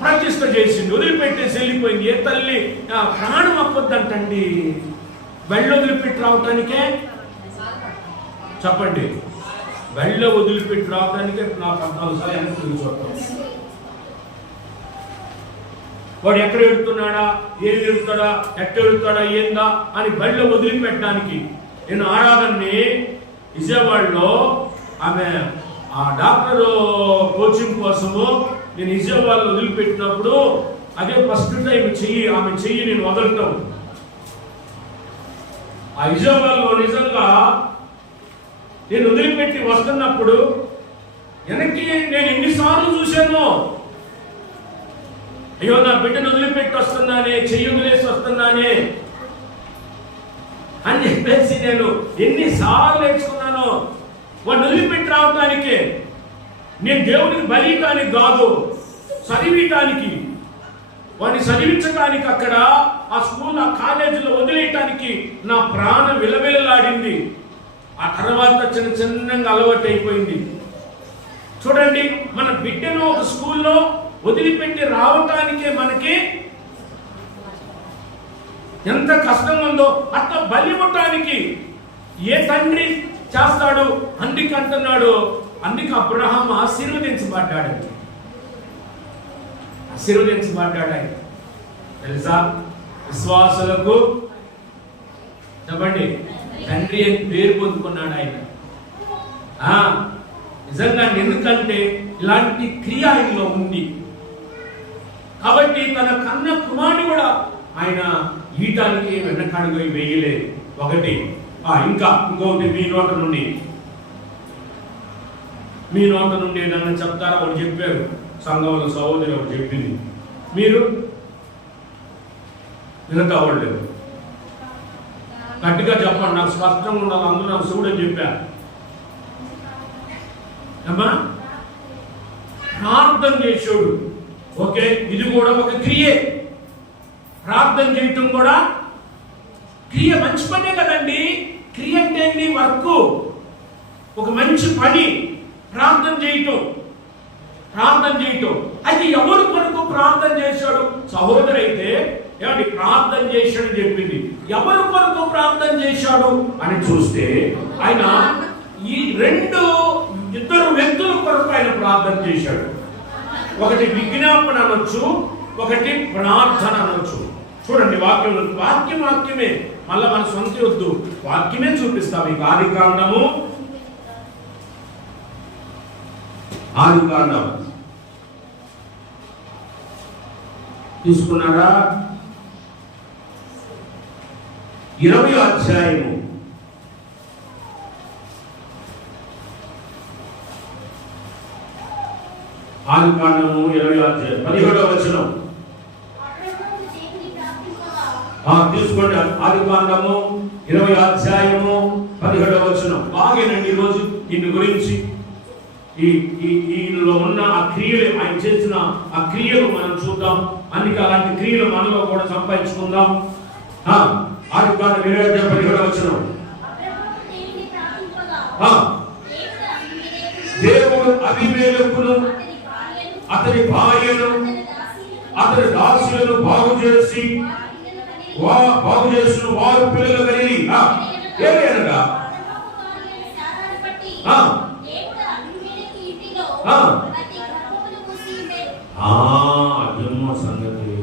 ప్రతిష్ట చేసింది, వదిలిపెట్టేసి వెళ్ళిపోయింది. ఏ తల్లి ప్రాణం అప్పొద్దంటండి బెళ్ళ వదిలిపెట్టి రావటానికే? చెప్పండి, బెళ్ళ వదిలిపెట్టి రావటానికే నా 14 సార్లు వెనక్కి తిరిగి చూడటం. వాడు ఎక్కడ ఎడుతున్నాడా, ఏం ఎడుతాడా, ఎట్ట ఎడుతాడా, ఏందా అని బెళ్ళ వదిలిపెట్టడానికి. నేను ఆరాధనని విజయవాడలో ఆమె ఆ డాక్టర్ కోచింగ్ కోసము నేను విజయవాడలో వదిలిపెట్టినప్పుడు అదే ఫస్ట్ టైం ఆమె చెయ్యి నేను వదలటం. ఆ విజయవాడలో నిజంగా నేను వదిలిపెట్టి వస్తున్నప్పుడు వెనక్కి నేను ఎన్నిసార్లు చూశాను, అయ్యో నా బిడ్డను వదిలిపెట్టి వస్తున్నానే, చెయ్యి వదిలేసి వస్తున్నానే అని చెప్పేసి నేను ఎన్నిసార్లు నేర్చుకున్నాను. వాడిని వదిలిపెట్టి రావటానికి, నేను దేవుడికి బలియటానికి కాదు, చదివిటానికి, వాడిని చదివించడానికి, అక్కడ ఆ స్కూల్ ఆ కాలేజీలో వదిలేయటానికి నా ప్రాణం విలవిలలాడింది. ఆ తర్వాత చిన్న చిన్నగా అలవాటు అయిపోయింది. చూడండి, మన బిడ్డను ఒక స్కూల్లో వదిలిపెట్టి రావటానికే మనకి ఎంత కష్టం ఉందో, అట్లా బలి ఇవ్వటానికి ఏ తండ్రి చేస్తాడు? అందుకే అంటున్నాడు, అందుకే అబ్రహాం ఆశీర్వదించబడ్డాడు. ఆయన తెలుసా? విశ్వాసులకు చెప్పండి తండ్రి అని పేరు పొందుకున్నాడు ఆయన. నిజంగా ఎందుకంటే ఇలాంటి క్రియ ఆయనలో ఉంది కాబట్టి తన కన్న కుమారుని కూడా ఆయన ఈటానికి వెనకాడుగా వేయలేదు. ఒకటి. ఇంకొకటి మీ నోట నుండి ఏదన్నా చెప్తారా? ఒకటి చెప్పారు సంఘంలో సహోదరి, ఒకటి చెప్పింది, మీరు మిగతా వాళ్ళు గట్టిగా చెప్పండి, నాకు స్పష్టంగా ఉండాలి. అందరూ నాకు శివుడని చెప్పారు. అమ్మా ప్రార్థన చేసాడు. ఓకే, ఇది కూడా ఒక క్రియే. ప్రార్థన చేయటం కూడా క్రియ, మంచి పనే కదండి. క్రియ అంటే ఏంటి? వర్క్, ఒక మంచి పని. ప్రార్థన చేయటం అది ఎవరి కొరకు ప్రార్థన చేశాడు? సహోదరు అయితే ఏమండి ప్రార్థన చేశాడని చెప్పింది. ఎవరి కొరకు ప్రార్థన చేశాడు అని చూస్తే ఆయన ఈ ఇద్దరు వ్యక్తుల కొరకు ఆయన ప్రార్థన చేశాడు. ఒకటి విజ్ఞాపన అనొచ్చు, ఒకటి ప్రార్థన అనొచ్చు. చూడండి, వాక్యమే మళ్ళా మన సొంత వద్దు, వాక్యమే చూపిస్తాం. ఈ ఆదికాండం తీసుకున్నారా? 20వ అధ్యాయము ఆదికాండము 20వ అధ్యాయం 17వ వచనం తీసుకోండి. ఆదికాండము 20వ అధ్యాయము 17వ వచనం. బాగేనండి ఈరోజు దీని గురించి ఈలో ఉన్న ఆ క్రియలు, ఆయన చేసిన ఆ క్రియలు మనం చూద్దాం. అందుకే అలాంటి క్రియలు మనలో కూడా సంపాదించుకుందాం. ఆదికాండం 20:17 వచనం. దేవుడు అబీమెలెకును అతని భార్యను అతని దాసులను బాగు చేసిన వారు పిల్లలు కలిగి ఏమనగా సంగతి.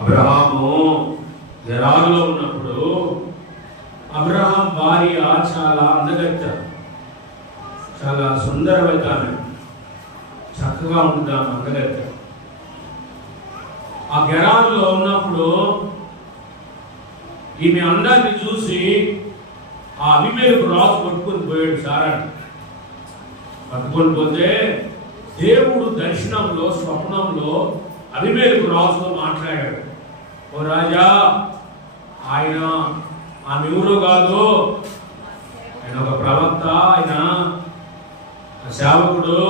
అబ్రహాము గెరారులో ఉన్నప్పుడు అబ్రహాం భార్య చాలా అందగత్త, చాలా సుందరమైన ఆమె, చక్కగా ఉంటుంది ఆమె అందగత్త. ఆ గెరారులో ఉన్నప్పుడు ఈమె అందాన్ని చూసి ఆ అబీమెలెకు రాజు పట్టుకొని పోయాడు సారాన్ని. పట్టుకొని పోతే దేవుడు దర్శనంలో, స్వప్నంలో అబీమెలెకు రాజుతో మాట్లాడాడు. ఓ రాజా, ఆయన ఆమె ఎవరో కాదు, ఆయన ఒక ప్రవక్త, ఆయన సేవకుడు,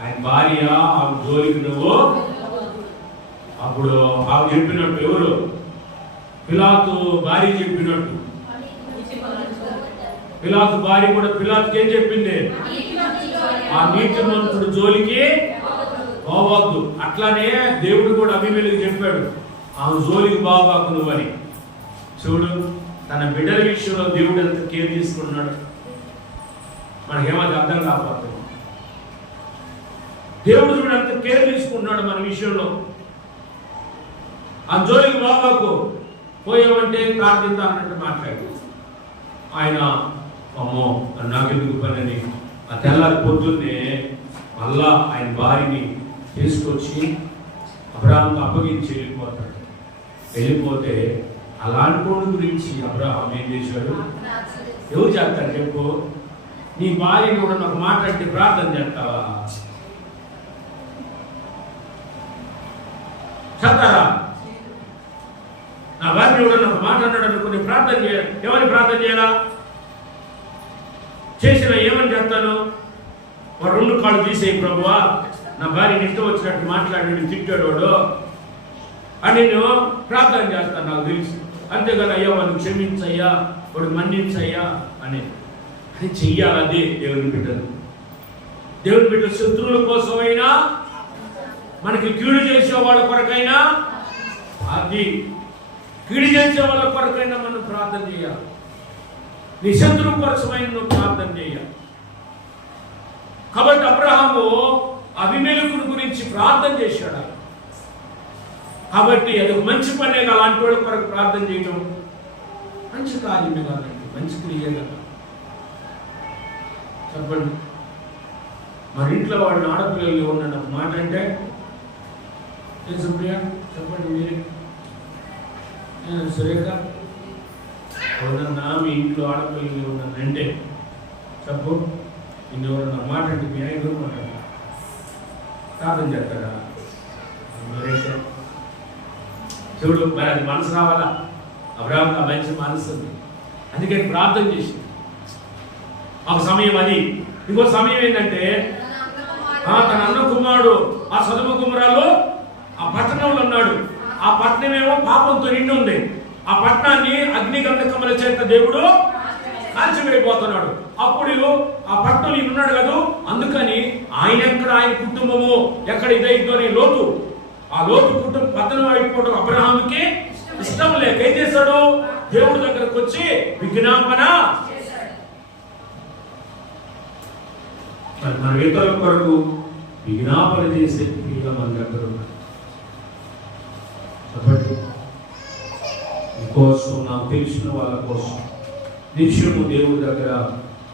ఆయన భార్య, ఆమె జోలికి నువ్వు. అప్పుడు ఆమె చెప్పినట్టు, ఎవరు? పిలాతు భార్య చెప్పినట్టు. పిలాతు భార్య కూడా పిలాతుకి ఏం చెప్పింది? ఆ నీతిమంతుడు జోలికి అట్లానే దేవుడు కూడా అభిమేలుకు చెప్పాడు, ఆమె జోలికి బాబాకు నువ్వని. చూడు, తన బిడ్డల విషయంలో దేవుడు ఎంత కేర్ తీసుకున్నాడు. మనకేమది అర్థం కాకపోతే దేవుడు చూడు ఎంత కేర్ తీసుకున్నాడు మన విషయంలో. ఆ జోలికి బాబాకు పోయామంటే ప్రార్థిత అన్నట్టు మాట్లాడు. ఆయన అమ్మో నాకెందుకు పని అని ఆ తెల్లారి పొద్దున్నే మళ్ళా ఆయన భార్యని తీసుకొచ్చి అబ్రహాంకు అప్పగించి వెళ్ళిపోతాడు. వెళ్ళిపోతే అలాంటి కోడు గురించి అబ్రహాం ఏం చేశాడు? ఎవరు చేస్తారు చెప్పు? నీ భార్యని కూడా నాకు మాట్లాడి ప్రార్థన చేస్తావా? చేస్తారా? నా భార్యని కూడా నాకు మాట్లాడాడు అనుకుని ప్రార్థన చేయాలి. ఎవరిని ప్రార్థన చేయాలా? చేసిన ఏమని చేస్తాను? వాడు 2 కాళ్ళు తీసేయి ప్రభువా, నా భార్యని ఇష్టం వచ్చినట్టు మాట్లాడి తిట్టాడు వాడు అని నేను ప్రార్థన చేస్తాను. నాకు తెలుసు. అంతేగాని అయ్యా వాడిని క్షమించయ్యా, వాడు మన్నించయ్యా అని చెయ్యాలి. అదే దేవుని బిడ్డలు. దేవుని బిడ్డల శత్రువుల కోసమైనా, మనకి కీడు చేసే వాళ్ళ కొరకైనా, అది కీడు చేసే వాళ్ళ కొరకైనా మనం ప్రార్థన చేయాలి. నీ శత్రువు కోసమైన నువ్వు ప్రార్థన చేయాలి. కాబట్టి అబ్రహాము అబీమెలెకు గురించి ప్రార్థన చేశాడు. కాబట్టి అది మంచి పనే కదా, అలాంటి వాళ్ళ కొరకు ప్రార్థన చేయడం మంచి కార్యమే కాదండి, మంచి క్రియ కదా. చెప్పండి, మన ఇంట్లో వాళ్ళని ఆడపిల్లలు ఉన్న మాట అంటే సుప్రియ చెప్పండి, మీరే సురేఖ ఎవరన్నా మీ ఇంట్లో ఆడపిల్లలు ఉన్నానంటే చెప్పు, ఇంకెవరన్నా మాట అంటే మీ ఆయన మాట్లాడతా ప్రార్థన చేస్తాడా? చూడు, మరి అది మనసు రావాలా? అబ్రహాముకు ఆ మంచి మనసు ఉంది, అందుకని ప్రార్థన చేసింది. ఒక సమయం అది. ఇంకో సమయం ఏంటంటే తన అన్న కుమారుడు ఆ సొదొమ గుమొర్రాలో ఆ పట్టణంలో ఉన్నాడు. ఆ పట్టణం ఏమో పాపంతో నిండి ఉంది. ఆ పట్టణాన్ని అగ్నిగంధకముల చేత దేవుడు కాల్చివేయబోతున్నాడు. అప్పుడు ఆ పట్టణంలో ఉన్నాడు కదా, అందుకని ఆయన ఎక్కడ, ఆయన కుటుంబము ఎక్కడ ఇదైందని లోతు, ఆ లోతు కుటుంబం పతనం అయిపోవడం అబ్రహాముకి ఇష్టం లేక ఏం చేశాడు? దేవుడి దగ్గరకు వచ్చి విజ్ఞాపన. మన ఇతరుల కొరకు విజ్ఞాపన చేసే క్రియ మన దగ్గర ఉన్నాయి. కాబట్టి మీకోసం, నాకు తెలిసిన వాళ్ళ కోసం నిత్యము దేవుడి దగ్గర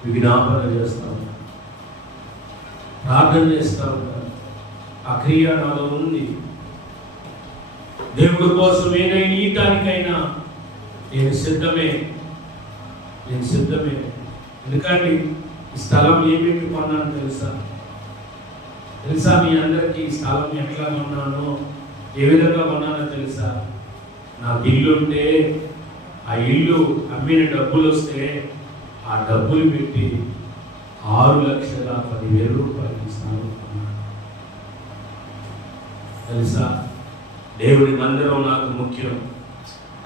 విజ్ఞాపన చేస్తాము, ప్రార్థన చేస్తాము. ఆ క్రియ నాలో ఉంది. దేవుడి కోసం ఏదైనా ఈయటానికైనా నేను సిద్ధమే. ఎందుకంటే ఈ స్థలం ఏమేమి కొన్నాను తెలుసా? మీ అందరికీ ఈ స్థలం ఎట్లా కొన్నానో, ఏ విధంగా కొన్నానో తెలుసా? నాకు ఇల్లు ఉంటే ఆ ఇల్లు అమ్మిన డబ్బులు వస్తే ఆ డబ్బులు పెట్టి 6,10,000 రూపాయలు స్థలం కొన్నాను తెలుసా? దేవుడి మందిరం నాకు ముఖ్యం.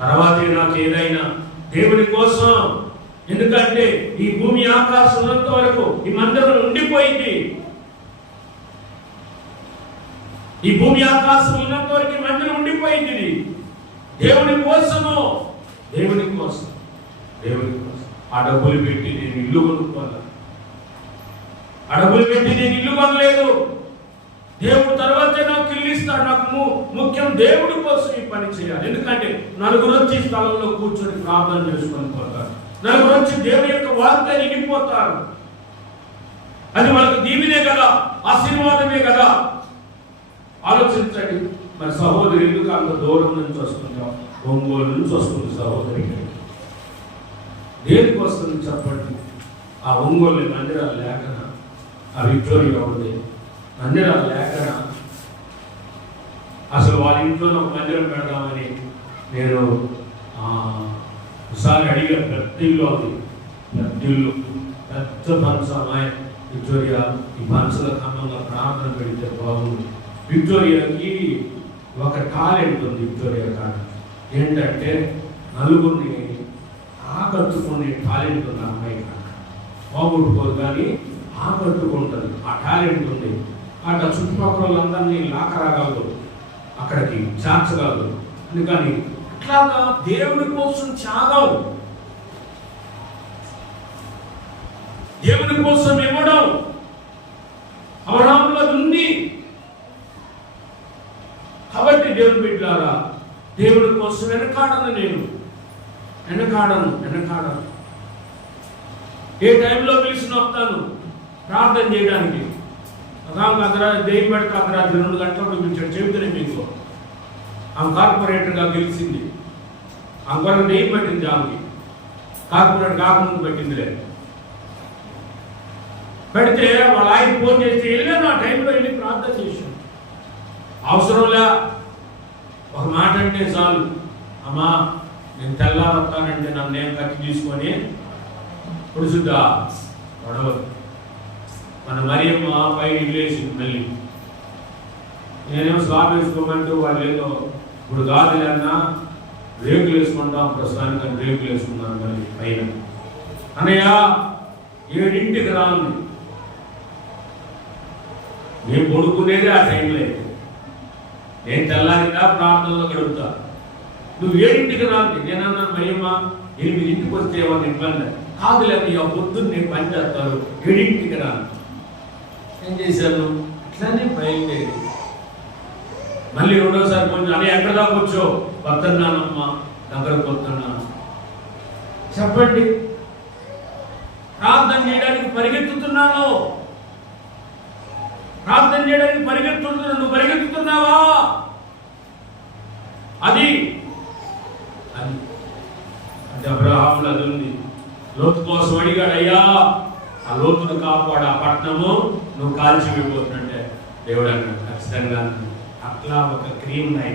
తర్వాత నాకు ఏదైనా దేవుడి కోసం. ఎందుకంటే ఈ భూమి ఆకాశం ఉన్నంత వరకు ఈ మందిరం ఉండిపోయింది. ఈ భూమి ఆకాశం ఉన్నంత వరకు ఈ మందిరం ఉండిపోయింది. దేవుని కోసము, దేవుని కోసం. ఆ డబ్బులు పెట్టి నేను ఇల్లు కొనుక్కోవాలి. ఆ డబ్బులు పెట్టి నేను ఇల్లు కొనలేదు. దేవుడు తర్వాతే నాకు ఇల్లు ఇస్తాడు. నాకు ముఖ్యం దేవుడి కోసం ఈ పని చేయాలి. ఎందుకంటే నలుగురు వచ్చి స్థలంలో కూర్చొని ప్రార్థన చేసుకొని పోతారు. నలుగురు వచ్చి దేవుని యొక్క వాక్యాన్ని నిండిపోతారు. అది వాళ్ళకి దీవెనే కదా, ఆశీర్వాదమే కదా. ఆలోచించండి. మరి సహోదరి ఎందుకు అంత దూరం నుంచి వస్తుందా? ఒంగోలు నుంచి వస్తుంది సహోదరి. దేనికి వస్తుంది చెప్పండి? ఆ ఒంగోలు మందిరాలు లేకనా? ఆ విక్టోరియా ఉంది మందిరాలు లేకనా? అసలు వాళ్ళ ఇంట్లోనే ఒక మందిరం పెడదామని నేను ఒకసారి అడిగాను. పెద్ద ఇల్లు అది, పెద్ద పంచమాయ విక్టోరియా. ఈ పంచల క్రమంగా ప్రార్థన పెడితే బాగుంది. విక్టోరియాకి ఒక టాలెంట్ ఉంది. విక్టోరియా కాదు ఏంటంటే నలుగురిని ఆకట్టుకునే టాలెంట్ ఉంది. అమ్మాయి కాదు, పోగొట్టుకోదు కానీ ఆకట్టుకుంటుంది. ఆ టాలెంట్ ఉంది. అక్కడ చుట్టుపక్కల వాళ్ళందరినీ లాకరాగలదు, అక్కడికి చేర్చగలదు. అందుకని అట్లాగా దేవుని కోసం త్యాగం, దేవుని కోసం ఇవ్వడం అబ్రహాములో ఉంది. కాబట్టి దేవుని బిడ్డలారా, దేవుని కోసం వెనకాడను, నేను వెనకాడను. ఏ టైంలో పిలిచిన వస్తాను ప్రార్థన చేయడానికి. దెయ్యం పెడితే అర్ధరాత్రి 2 గంటలకు పిలిచాడు. చెబుతానే మీకు, ఆమె కార్పొరేటర్గా గెలిచింది. ఆమె కొరకు దెయ్యం పెట్టింది. ఆమెకి కార్పొరేటర్ కాకముందు పెట్టిందిలే. పెడితే వాళ్ళ ఆయన ఫోన్ చేస్తే వెళ్ళాను. ఆ టైంలో వెళ్ళి ప్రార్థన చేశాను. అవసరంలా ఒక మాట అంటే చాలు, అమ్మా నేను తెల్లారొస్తానంటే నన్ను ఏం కత్తి తీసుకొని పుడుసుద్దా గొడవ. మన మరియమ్మ పై ఇల్లేసింది. మళ్ళీ నేనేమో స్లాబ్ వేసుకోమంటూ వాళ్ళు ఏదో ఇప్పుడు కాదులేన్నా రేకులు వేసుకుంటాం, ప్రస్తుతానికి అని రేకులు వేసుకున్నాను. మళ్ళీ పైన అన్నయ్య 7ంటికి రాను. నేను పడుకునేది ఆ టైంలో. నేను తెల్లారిగా ప్రార్థనలో గడుపుతా. నువ్వు 7ంటికి రాను. నేనన్నా మరియమ్మ 8ంటికి వస్తే ఏమన్నా ఇబ్బంది కాదులేదు. ఆ పొద్దున్న నేను పని చేస్తాను, 7ంటికి రాను. ఏం చేశాను, ఇట్లానే బయలుదేరి మళ్ళీ 2వసారి కొంచెం అని ఎక్కడ దాకా వచ్చో వస్తున్నానమ్మా, దగ్గరకు వస్తున్నాను. చెప్పండి, ప్రార్థన చేయడానికి పరిగెత్తుతున్నాను. నువ్వు పరిగెత్తుతున్నావా? అది అంటే అబ్రహాములు అది ఉంది. లోతు కోసం అడిగాడు, అయ్యా ఆ లోతును కాపాడు, ఆ పట్టణము నువ్వు కాల్చిపోతుంటే దేవుడు అన్నాడు ఖచ్చితంగా. అట్లా ఒక క్రియ ఉన్నాయి.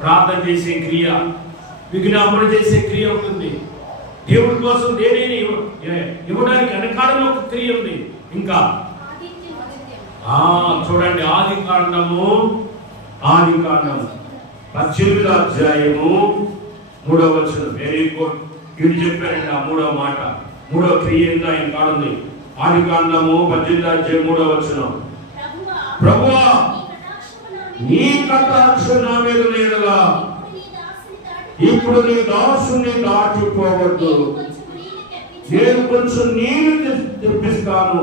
ప్రార్థన చేసే క్రియ, విజ్ఞాపన చేసే క్రియ ఉంటుంది. దేవుడి కోసం దేనిని ఇవ్వడానికి వెనకాడలో ఒక క్రియ ఉంది. ఇంకా చూడండి, ఆది కాండము 18వ అధ్యాయము 3వ వచనం. Very good. వీడు చెప్పారండి ఆ 3వ మాట, 3వ క్రియ ఏందో ఆయన కాడుంది. ఆది కాండము 18వ అధ్యాయం 3వ వచనం. ప్రభువా నీ కటాక్షం నా మీద లేదుగా, ఇప్పుడు నీ దాసుని దాటిపోవద్దు. నేను కొంచెం నీళ్లు తెప్పిస్తాను,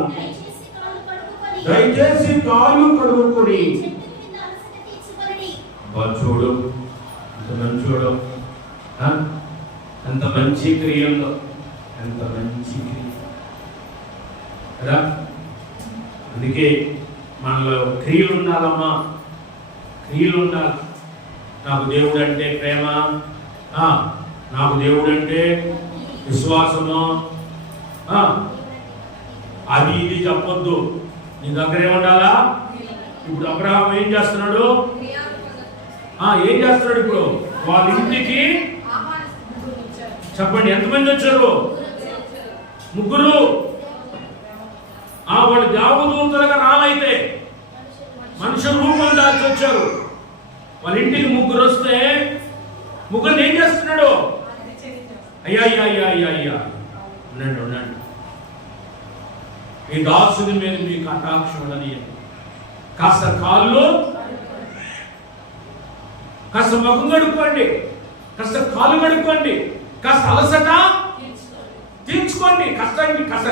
దయచేసి కాళ్ళు కడుగుకొని. చూడు ఎంత మంచి క్రియలో, ఎంత మంచి క్రియ కదా. అందుకే మనలో క్రియలు ఉండాలమ్మా, క్రియలు ఉండాలి. నాకు దేవుడు అంటే ప్రేమ, నాకు దేవుడు అంటే విశ్వాసము, అది ఇది చెప్పొద్దు. నీ దగ్గర ఏముండాలా? ఇప్పుడు అబ్రహాం ఏం చేస్తున్నాడు? ఇప్పుడు వాళ్ళ ఇంటికి చెప్పండి ఎంతమంది వచ్చారు? 3. వాళ్ళు దేవదూతలుగా రాలైతే మనుషుల రూపం దాచి వచ్చారు. వాళ్ళ ఇంటికి 3 వస్తే 3 ఏం చేస్తున్నాడు? అయ్యా ఉండండి, ఈ దాసుని మీద మీ కటాక్షం అని కాస్త కాళ్ళు, కాస్త ముఖం కడుక్కోండి, కాస్త కాళ్ళు కడుక్కోండి, కాస్త అలసట తీర్చుకోండి, కాస్త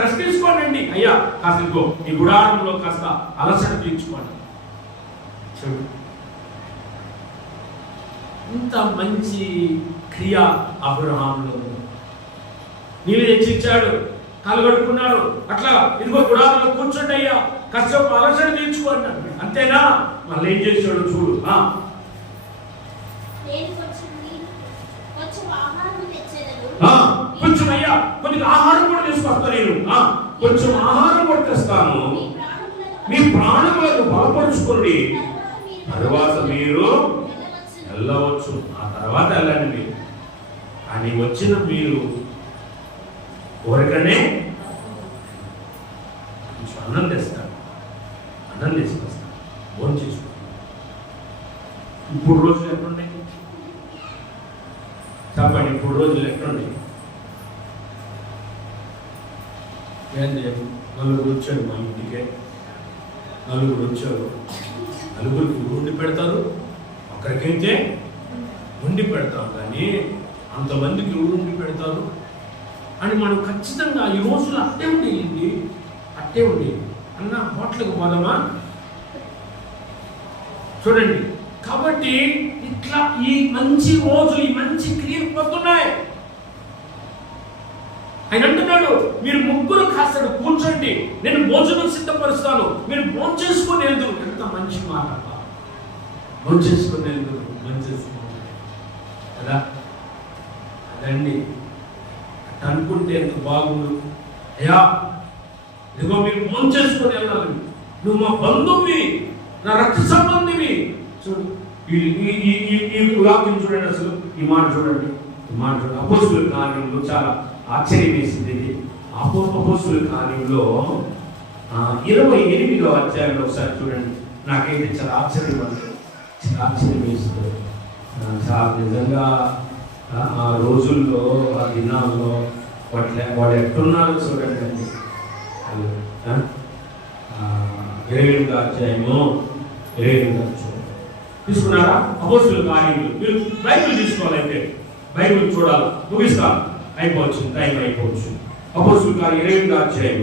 రెస్ట్ తీసుకోండి. అయ్యా కాస్త ఇదిగో ఈ గుడారంలో కాస్త అలసట తీర్చుకోండి. చూడు ఇంత మంచి క్రియ అబ్రహాములో. నీళ్ళు తెచ్చిచ్చాడు, కాలు కడుక్కున్నాడు. అట్లా ఇదిగో గుడారంలో కూర్చోండి అయ్యా, కాసేపు అలసట తీర్చుకోండి. అంతేనా? మళ్ళీ ఏం చేశాడు చూడు. కొంచెం అయ్యా కొద్దిగా ఆహారం కూడా తీసుకొస్తాను, నేను కొంచెం ఆహారం కూడా తెస్తాను, మీ ప్రాణములను బలపరుచుకోండి, తర్వాత మీరు వెళ్ళవచ్చు. ఆ తర్వాత వెళ్ళండి మీరు. కానీ వచ్చిన మీరు కోరికనే కొంచెం అన్నం తెస్తారు, అన్నం తీసుకొస్తారు, ఫోన్ చేసుకుంటారు. ఇప్పుడు రోజులు ఎట్లున్నాయి చెప్పండి? ఇప్పుడు రోజులు ఎట్లున్నాయి? ఏంటి నలుగురు వచ్చాడు మా ఇంటికే, నలుగురు వచ్చారు, నలుగురికి వండి పెడతారు, ఒకరికైతే వండి పెడతారు, కానీ అంతమందికి వండి పెడతారు అని మనం ఖచ్చితంగా ఈ రోజులు అట్టే ఉండేయండి, అట్టే ఉండేది అన్న హోటల్కి పోదామా చూడండి. కాబట్టి ఇట్లా ఈ మంచి రోజులు, ఈ మంచి క్రియలు పోతున్నాయి. ఆయన అంటున్నాడు, మీరు ముగ్గురు కాస్త కూర్చోండి, నేను భోజనం సిద్ధపరుస్తాను, మీరు భోజనం చేసుకొని వెళ్తారు. ఎంత మంచి మాట, భోజనం చేసుకొని వెళ్తారు, మంచి కదా అదండి. అనుకుంటే ఎంత బాగుండు. అయ్యా ఇదిగో మీరు భోజనం చేసుకొని వెళ్ళాలి, నువ్వు మా బంధువువి, నా రక్త సంబంధివి. చూడు ఈ వాక్యం చూడండి, అసలు ఈ మాట చూడండి, ఈ మాట చూడండి. అపోస్తుల కార్యంలో చాలా ఆశ్చర్యం వేసింది. అపోస్తుల కార్యంలో 28వ అధ్యాయంలో ఒకసారి చూడండి. నాకైతే చాలా ఆశ్చర్యం వేస్తుంది. చాలా నిజంగా ఆ రోజుల్లో, ఆ దినాల్లో వాడు ఎట్టున్నారో చూడండి అండి. 28వ అధ్యాయము 28వ అధ్యాయం తీసుకున్నారా? అపోస్తుల కార్యములు. మీరు బైబిల్ తీసుకోవాలంటే బైబిల్ చూడాలి. ముగిస్తాను, అయిపోవచ్చు, టైం అయిపోవచ్చు. అపోస్తుల కార్యం 28వ అధ్యాయం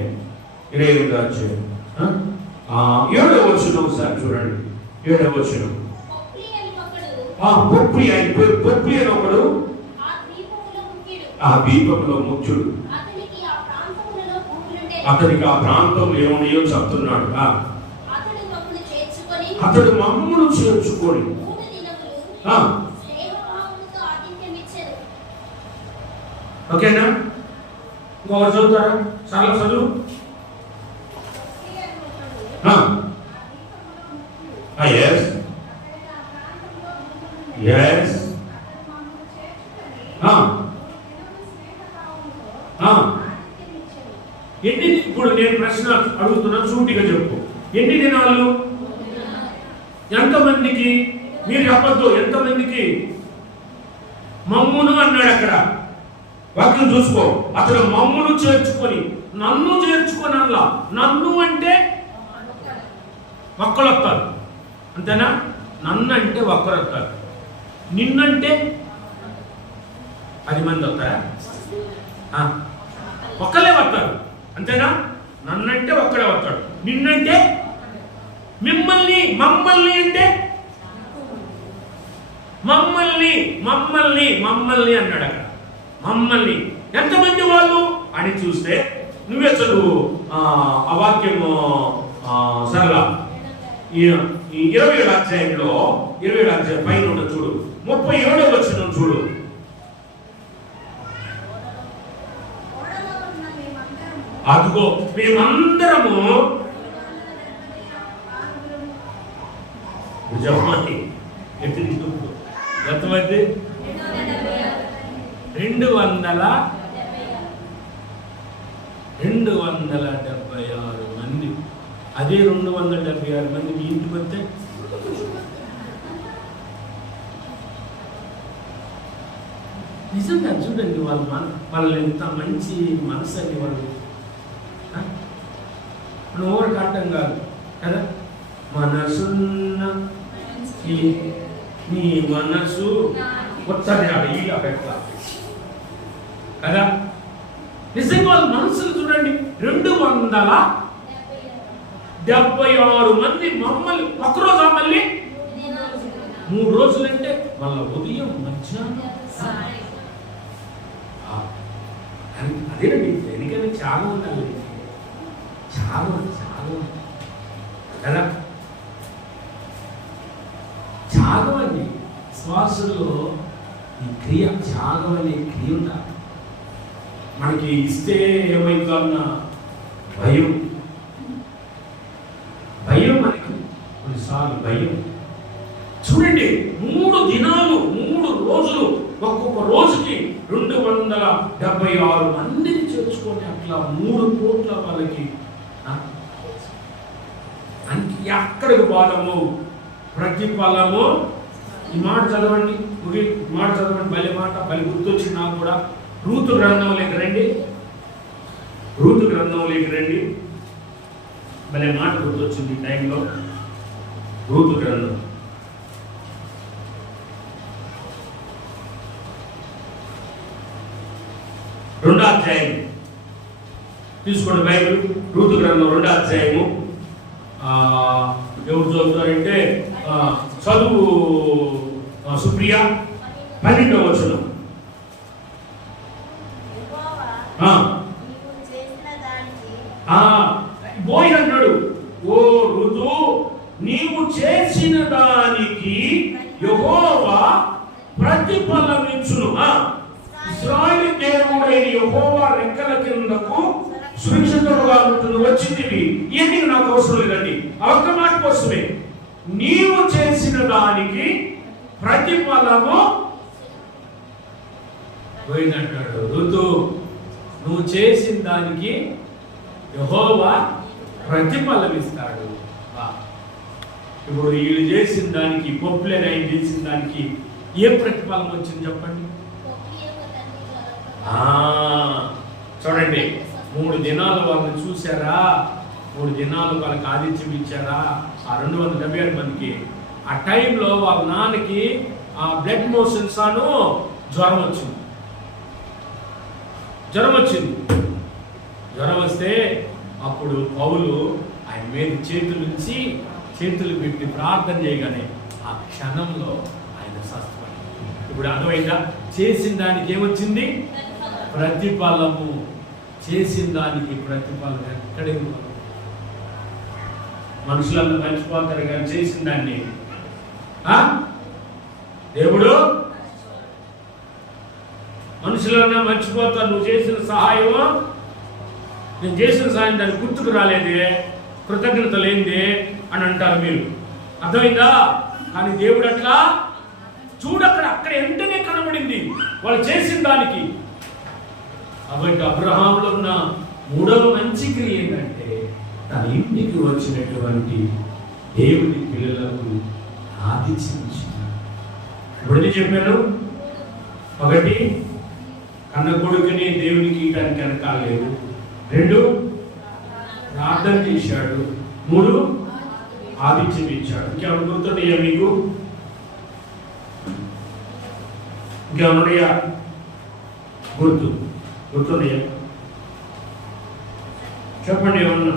7వ వచనం ఒకసారి చూడండి. 7వ వచనం. పొప్పి అని ఒకడు ఆ దీపంలో ముఖ్యుడు, అతనికి ఆ ప్రాంతం ఏమన్నాయో చెప్తున్నాడు. అతడు మమ్మను చేర్చుకొని ఓకేనా? ఇంకొకరు చదువుతారా? చాలా చదువు. ఎన్ని, ఇప్పుడు నేను ప్రశ్న అడుగుతున్నా, సూటిగా చెప్పు. ఎన్ని దినాలు? ఎంతమందికి? మీరు చెప్పద్దు ఎంతమందికి. మమ్మును అన్నాడు అక్కడ, వాక్యం చూసుకో. అతడు మమ్మును చేర్చుకొని, నన్ను చేర్చుకొని అల్లా. నన్ను అంటే ఒక్కరు వస్తారు, అంతేనా? నన్ను అంటే ఒక్కరు వస్తారు, నిన్నంటే 10 మంది వస్తారా? ఒక్కలే వస్తారు, అంతేనా? నన్నంటే ఒక్కడే వస్తాడు, నిన్నంటే, మిమ్మల్ని, మమ్మల్ని అంటే మమ్మల్ని అన్నాడు అక్కడ. మమ్మల్ని ఎంతమంది వాళ్ళు అని చూస్తే నువ్వే చదువు ఆ వాక్యము సరళ. 27వ అధ్యాయంలో 27వ అధ్యాయం పైన ఉన్న చూడు, 37వ వచనం చూడు. అదిగో మేమందరము చెప్పండి ఎంతమంది? 276 మంది. అదే 276 మంది మీ ఇంటికి వస్తే నిజంగా చూడండి, వాళ్ళు ఎంత మంచి మనసు అని. వాళ్ళు మనం ఓవర్ కాటం కాదు కదా. మనసున్న నీ మనసు కొత్తది ఇలా పెట్టాలి కదా. నిజంగా వాళ్ళ మనసులు చూడండి. 276 మంది మమ్మల్ని ఒక్కరోజు, మళ్ళీ 3 రోజులంటే వాళ్ళ ఉదయం మధ్యాహ్నం. అదేనండి, ఎందుకంటే చాలా ఉండాలి, చాలా కదా. త్యాగం అండి, శ్వాసలో ఈ క్రియ, త్యాగం అనే క్రియ ఉండాలి. మనకి ఇస్తే ఏమైందో అన్న భయం మనకి కొన్నిసార్లు భయం. చూడండి, 3 దినాలు 3 రోజులు, ఒక్కొక్క రోజుకి 276 మందిని చేర్చుకొని అట్లా 3 కోట్ల వాళ్ళకి ఎక్కడికి పోదాము ప్రతిఫలము. ఈ మాట చదవండి, మాట చదవండి, బలి మాట, బలి గుర్తొచ్చి నాకు కూడా. రూతు గ్రంథంలోకి రండి, భలే మాట గుర్తొచ్చింది ఈ టైంలో. రూతు గ్రంథం 2వ అధ్యాయం తీసుకోండి బైబిల్. రూతు గ్రంథం 2వ అధ్యాయము. ఎవరు చదువుతారంటే చదువు సుప్రియ. 12వ వచనం. బోయ్ అంటాడు, ఓ ఋతు, నీవు చేసిన దానికి యెహోవా ప్రతిఫలమిచ్చును. ఇశ్రాయేలు దేవుడైన యెహోవా రెక్కల కిందకు సురక్షితంగా ఉంటును వచ్చింది. ఇవన్నీ నాకు అవసరం లేదండి, ఒక్క మాట కోసమే. నీవు చేసిన దానికి ప్రతిఫలము పోయిందంటాడు. ఋతు, నువ్వు చేసిన దానికి యెహోవా ప్రతిఫలం ఇస్తాడు. ఇప్పుడు వీళ్ళు చేసిన దానికి, పొప్పులేని ఆయన చేసిన దానికి ఏ ప్రతిఫలం వచ్చింది చెప్పండి. చూడండి, 3 దినాలు వాళ్ళని చూసారా, 3 దినాలు వాళ్ళకి ఆతిథ్యం ఇచ్చారా ఆ 276 మందికి. ఆ టైంలో వాళ్ళ నాన్నకి బ్లడ్ మోషన్స్ అను జ్వరం వచ్చింది. జ్వరం వస్తే అప్పుడు పౌలు ఆయన మీద చేతులు పెట్టి ప్రార్థన చేయగానే ఆ క్షణంలో ఆయన స్వస్థపడి. ఇప్పుడు అర్థమైందా? చేసిన దానికి ఏమొచ్చింది? ప్రతిఫలము. చేసిన దానికి ప్రతిఫలం ఎక్కడే. మనుషులంతా మర్చిపోతారు కానీ చేసిన దాన్ని దేవుడు మనుషులన్నా మర్చిపోతారు. నువ్వు చేసిన సహాయం, నేను చేసిన సహాయం దానికి గుర్తుకు రాలేదే, కృతజ్ఞత లేనిదే అని అంటారు మీరు. అర్థమైందా? కానీ దేవుడు అట్లా అక్కడ వెంటనే కనబడింది వాళ్ళు చేసిన దానికి. కాబట్టి అబ్రహాములో ఉన్న 3వ మంచి క్రియ ఏంటంటే తన ఇంటికి వచ్చినటువంటి దేవుని పిల్లలకు ఆతిథ్యం ఇచ్చింది. ఇప్పుడు చెప్పాను, 1 కన్న కొడుకుని దేవునికి ఇవ్వడానికి వెనకాలేదు. 2 ప్రార్థన చేశాడు. 3 ఆతిథ్యం ఇచ్చాడు. ఇంకేమైనా గుర్తున్నాయా మీకు? ఇంకేమన్నాయా? గుర్తున్నాయా? చెప్పండి ఏమన్నా.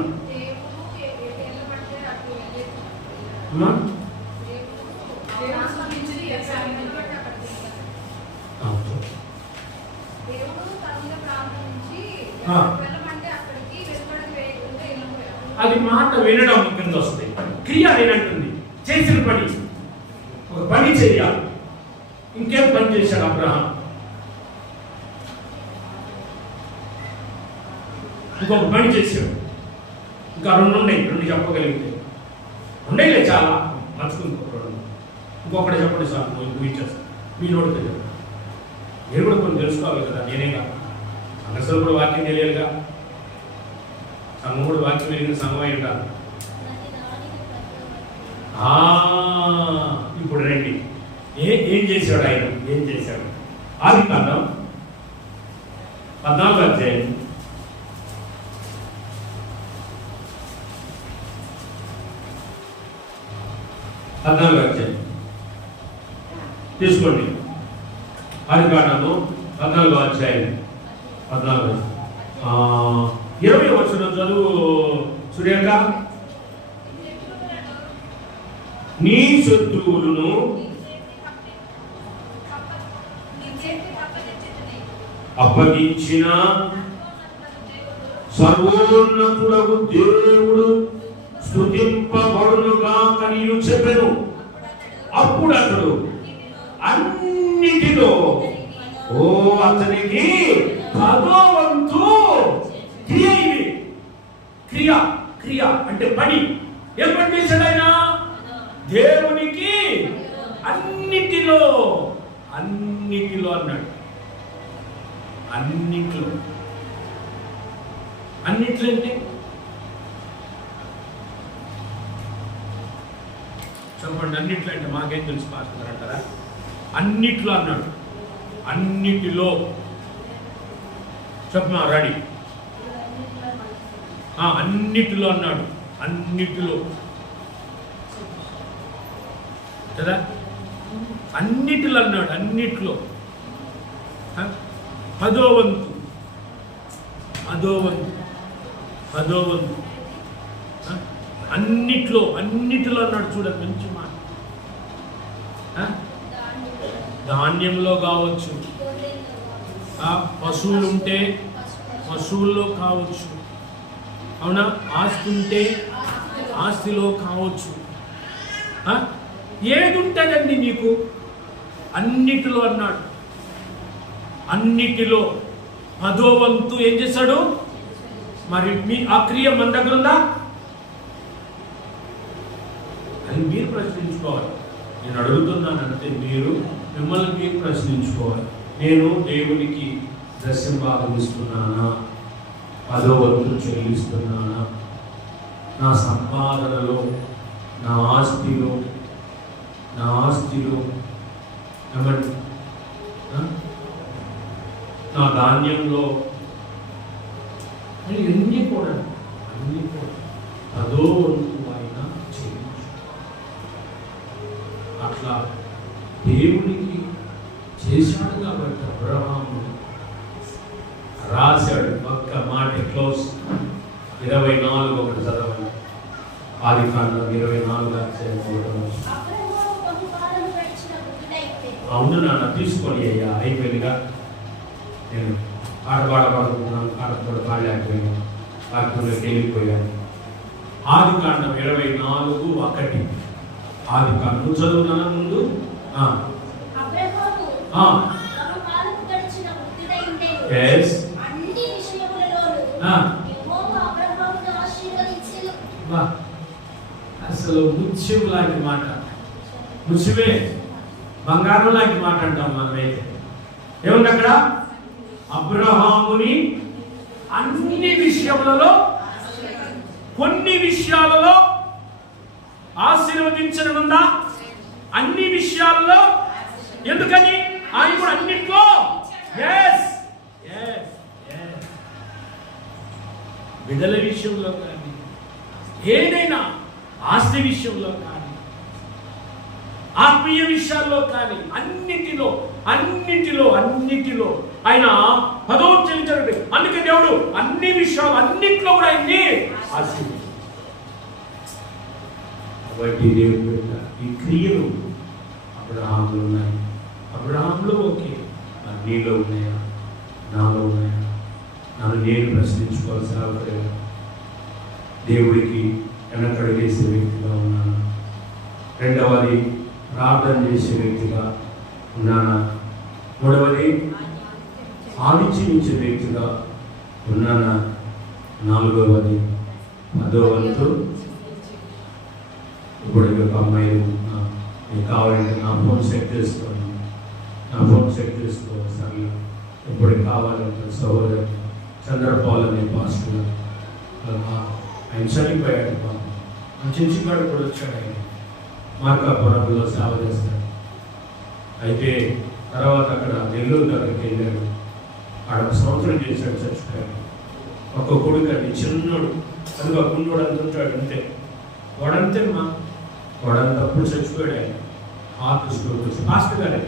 అది మాట వినడం కింద వస్తుంది. క్రియ వినంటుంది. చేసిన పని, ఒక పని చెయ్యాలి. ఇంకేం పని చేశాడు అబ్రహాం? ఇంకొక పని చేశాడు. ఇంకా 2 ఉన్నాయి. 2 చెప్పగలిగితే ఉండేలే, చాలా మర్చుకుని. ఇంకొకటి చెప్పండి సార్, ముగించేస్తాను. మీ నోటితో చెప్పండి. మీరు కూడా కొన్ని తెలుసుకోవాలి కదా, నేనే కాదు. సంఘస్థులు కూడా వాక్యం తెలియాలిగా. సంఘం కూడా వాక్యం తెలియని సంఘం అయి ఉండాలి. ఇప్పుడు రండి, ఏం చేశాడు ఆయన? ఏం చేశాడు? ఆదికాండం 14వ అధ్యాయం 14వ అధ్యాయం తీసుకోండి. ఆదికాండము 14వ అధ్యాయం 20వ వచనం చదువు సురేఖ. నీ శత్రువులను అప్పగించిన సర్వోన్నతుడగు దేవుడు స్తుతింపబడునుగా కనియు చెప్పెను. అప్పుడు అతడు అన్నిటిలో అతనికి 10వ వంతు క్రియ. ఇది క్రియ అంటే పని. ఏం పని చేశాడు ఆయన? దేవునికి అన్నిటిలో అన్నాడు. అన్నిట్లో అంటే చెప్పండి. అన్నిట్లో అంటే మాకేం తెలుసు పాస్టర్ అంటారా? అన్నిట్లో అన్నాడు. అన్నిటిలో చెప్పమా రెడీ. అన్నిటిలో అన్నాడు. అన్నిటిలో కదా, అన్నిటిలో అన్నాడు. అన్నిట్లో 10వ వంతు, 10వ వంతు, 10వ వంతు అన్నిట్లో అన్నాడు. చూడండి, మంచి మాట. ధాన్యంలో కావచ్చు, పశువులు ఉంటే పశువుల్లో కావచ్చు, అవునా, ఆస్తి ఉంటే ఆస్తిలో కావచ్చు, ఏది ఉంటుందండి నీకు? అన్నిటిలో అన్నాడు. అన్నిటిలో 10వ వంతు ఏం చేశాడు? మరి మీ ఆ క్రియ మన దగ్గర ఉందా? అని మీరు ప్రశ్నించుకోవాలి. నేను అడుగుతున్నాను అంతే, మిమ్మల్ని మీరు ప్రశ్నించుకోవాలి. నేను దేవునికి దశమ భాగం ఇస్తున్నానా? 10వ వంతు చెల్లిస్తున్నానా? నా సంపాదనలో, నా ఆస్తిలో ఏమంటే నా ధాన్యంలో అన్నీ కూడా 10వ వంతు అయినా చెల్లించు. అట్లా దేవునికి చేశాడు కాబట్టి అబ్రహాము రాశాడు. ఒక్క మాట క్లోజ్. 24 ఒకటి చదవండి. ఆదికాండం 24 అవును నాన్న, తీసుకొని అయ్యా, అయిపోయిందిగా. నేను పాడుతున్నాను, పాడలేకపోయాను, వాక్యంలోకి వెళ్ళిపోయాను. ఆదికాండం 24:1. ఆదికాండం చదువుతున్నా ముందు. అసలు ముత్యం లాంటి మాట, ముత్యమే బంగారం లాంటి మాట అంటాం మనమైతే. ఏముంది అక్కడ? అబ్రహాముని అన్ని విషయములలో, కొన్ని విషయాలలో ఆశీర్వదించనుందా? అన్ని విషయాలలో. ఎందుకని? ఆయన కూడా అన్నిట్లో. బిడ్డల విషయంలో కానీ, ఏదైనా ఆస్తి విషయంలో కానీ, ఆత్మీయ విషయాల్లో కానీ, అన్నిటిలో ఆయన 10వ చెల్లించాడు. అందుకే దేవుడు అన్ని విషయాలు, అన్నిట్లో కూడా ఆయన్ని ఆశీర్వదించాడు. కాబట్టి దేవుడు ఈ క్రియలు అబ్రహాములో ఉన్నాయి. అబ్రహాములో ఓకే, మరి నీలో ఉన్నాయా? నాలో ఉన్నాయా? నన్ను నేను ప్రశ్నించుకోవాల్సిన అవసరం. దేవుడికి వెనకడు వేసే వ్యక్తిగా ఉన్నాను. రెండవది, ప్రార్థన చేసే వ్యక్తిగా ఉన్నానా? మూడవది, ఆలోచించే వ్యక్తిగా ఉన్నానా? నాలుగవది, 10వ వంతు. ఇప్పుడు ఒక అమ్మాయి నీకు కావాలంటే నా ఫోన్ సెట్ చేసుకోండి, సరే ఇప్పుడు కావాలంటే సహోదరు చంద్రపాల్ అనే పాస్టర్ ఆయన చనిపోయాడు. చించికాడు కూడా వచ్చాడు. ఆయన మార్కాపురంలో సేవ చేస్తాడు. అయితే తర్వాత అక్కడ నెల్లూరు దగ్గరికి వెళ్ళాడు. ఆడ 1 సంవత్సరం చేశాడు, చచ్చిపోయాడు. ఒక కొడుకు అండి, చిన్నోడు, అది ఒక గుండోడు అంత ఉంటాడు, అంతే వాడంతే వాడంతప్పుడు చచ్చిపోయాడు. ఆయన హార్ట్ స్ట్రోక్ వచ్చి మాస్టర్ గారే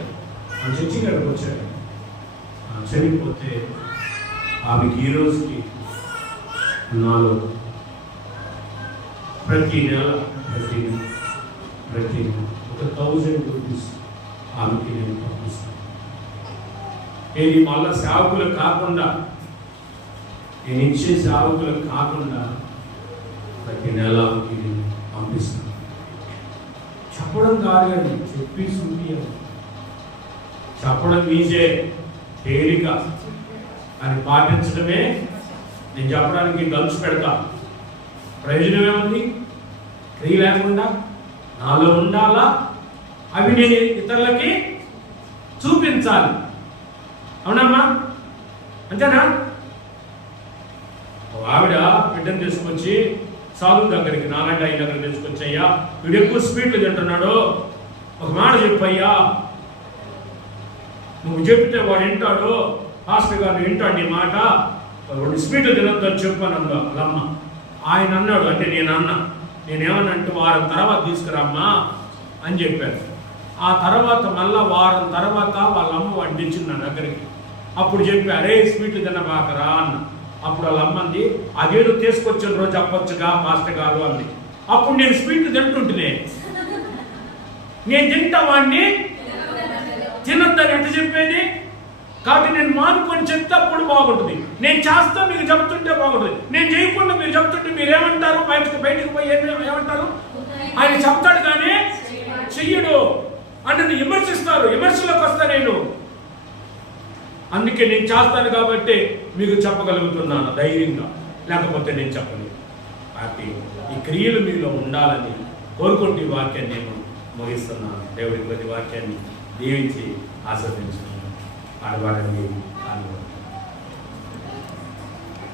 మన చర్చి గారికి వచ్చాడు. చనిపోతే ఆమెకి ఈ రోజుకి నాలో ప్రతి నెల 1000 రూపీస్ ఆమెకి నేను పంపిస్తాను. ఇది మళ్ళా సేవకులు కాకుండా, నేను ఇచ్చే సేవకులు కాకుండా ప్రతి నెల ఆమెకి నేను పంపిస్తాను. చెప్పడం కాదు కానీ చెప్పి చూపియాలి. చెప్పడం ఈజే, తేలిక, అని పాటించడమే నేను చెప్పడానికి గల్స్ పెడతా. ప్రయోజనం ఏముంది? క్రియ లేకుండా నాలో ఉండాలా, అవి నేను ఇతరులకి చూపించాలి. అవునమ్మా, అంతేనా? ఆవిడ బిడ్డను తీసుకొచ్చి సాధువు దగ్గరికి, నాలాంటి ఆయన దగ్గర తీసుకొచ్చి, అయ్యా వీడు ఎక్కువ స్వీట్లు తింటున్నాడు, ఒక మాట చెప్పయ్యా, నువ్వు చెప్తే వాడు వింటాడు, పాస్టర్ గారు వింటాడు నీ మాట, 2 స్వీట్లు తినొద్దని చెప్పాను. అమ్మ ఆయన అన్నాడు, అంటే నేనేమన్నా అంటే వారం తర్వాత తీసుకురామ్మా అని చెప్పాను. ఆ తర్వాత మళ్ళా వారం తర్వాత వాళ్ళ అమ్మ వడ్డించింది నా దగ్గరికి. అప్పుడు చెప్పి, అరే స్వీట్లు తినబాకరా అన్న. అప్పుడు వాళ్ళ అమ్మంది, అదేదో తీసుకొచ్చిన రోజు చెప్పొచ్చుగా మాస్టర్ గారు అంది. అప్పుడు నేను స్వీట్లు తింటుంటే, నేను తింటా వాడిని తినొద్దని ఎట్లా చెప్పేది? కాబట్టి నేను మానుకొని చెప్తే అప్పుడు బాగుంటుంది. నేను చేస్తా మీకు చెప్తుంటే బాగుంటుంది. నేను చేయకుండా మీరు చెప్తుంటే మీరు ఏమంటారు? బయటకు పోయి ఏమంటారు? ఆయన చెప్తాడు కానీ చెయ్యడు అంటే విమర్శిస్తారు. విమర్శలోకి వస్తా నేను. అందుకే నేను చేస్తాను కాబట్టి మీకు చెప్పగలుగుతున్నాను ధైర్యంగా, లేకపోతే నేను చెప్పలేదు. కాబట్టి ఈ క్రియలు మీలో ఉండాలని కోరుకుంటూ ఈ వాక్యాన్ని నేను ముగిస్తున్నాను. దేవుడి ప్రతి వాక్యాన్ని దీవించి ఆస్వాదించుకున్నాను. ఆడవాడని